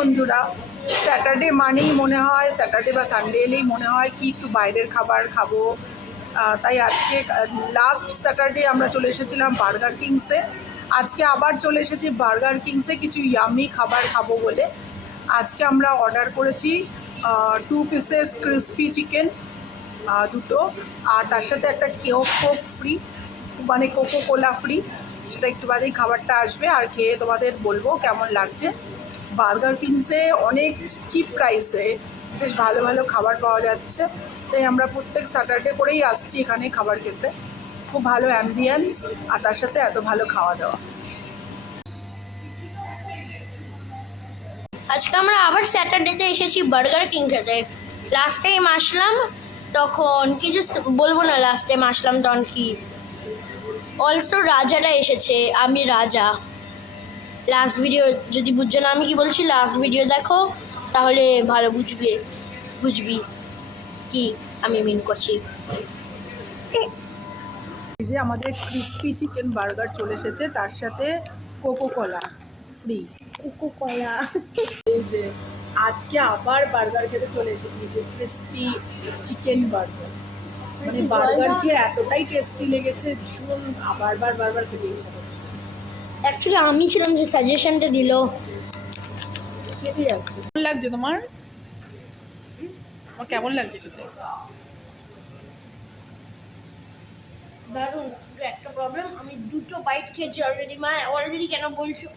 বন্ধুরা, স্যাটারডে মানেই মনে হয়, স্যাটারডে বা সানডে এলেই মনে হয় কি একটু বাইরের খাবার খাবো। তাই আজকে লাস্ট স্যাটারডে আমরা চলে এসেছিলাম বার্গার কিংসে। আজকে আবার চলে এসেছি বার্গার কিংসে কিছু ইয়ামি খাবার খাবো বলে। আজকে আমরা অর্ডার করেছি 2 পিসেস ক্রিসপি চিকেন, দুটো, আর তার সাথে একটা কোক ফ্রি, মানে কোকো কোলা ফ্রি। সেটা একটু বাদেই খাবারটা আসবে, আর খেয়ে তোমাদের বলবো কেমন লাগছে। বার্গার কিংসে অনেক চিপ প্রাইসে বেশ ভালো ভালো খাবার পাওয়া যাচ্ছে, তাই আমরা প্রত্যেক স্যাটারডে করেই আসছি এখানে খাবার খেতে। খুব ভালো অ্যাম্বিয়েন্স, আর তার সাথে এত ভালো খাওয়া দাওয়া। আজকে আমরা আবার স্যাটারডেতে এসেছি বার্গার কিং খেতে। লাস্ট টাইম আসলাম তখন কিছু বলবো না, লাস্ট টাইম আসলাম তখন কি, অলসো রাজারা এসেছে, আমি রাজা। লাস্ট ভিডিও যদি বুঝছো না আমি কি বলছি, লাস্ট ভিডিও দেখো তাহলে ভালো বুঝবি কি আমি মিন করছি। এই যে আমাদের ক্রিসপি চিকেন বার্গার চলে এসেছে, তার সাথে কোকো কোলা ফ্রি। কোকো কলা। এই যে আজকে আবার বার্গার খেতে চলে এসেছি, যে ক্রিসপি চিকেন বার্গার। মানে বার্গার খেয়ে এতটাই টেস্টি লেগেছে, ভীষণ বারবার খেতে ইচ্ছা করছে। অ্যাকচুয়ালি আমি ছিলাম যে সাজেশনটা দিল। খেতে যাচ্ছে। কেমন লাগছে তোমার? আমার কেমন লাগছে খেতে? দারুণ। একটা প্রবলেম, আমি দুটো বাইট খেয়েছি অলরেডি। মা অলরেডি কেন বলছো?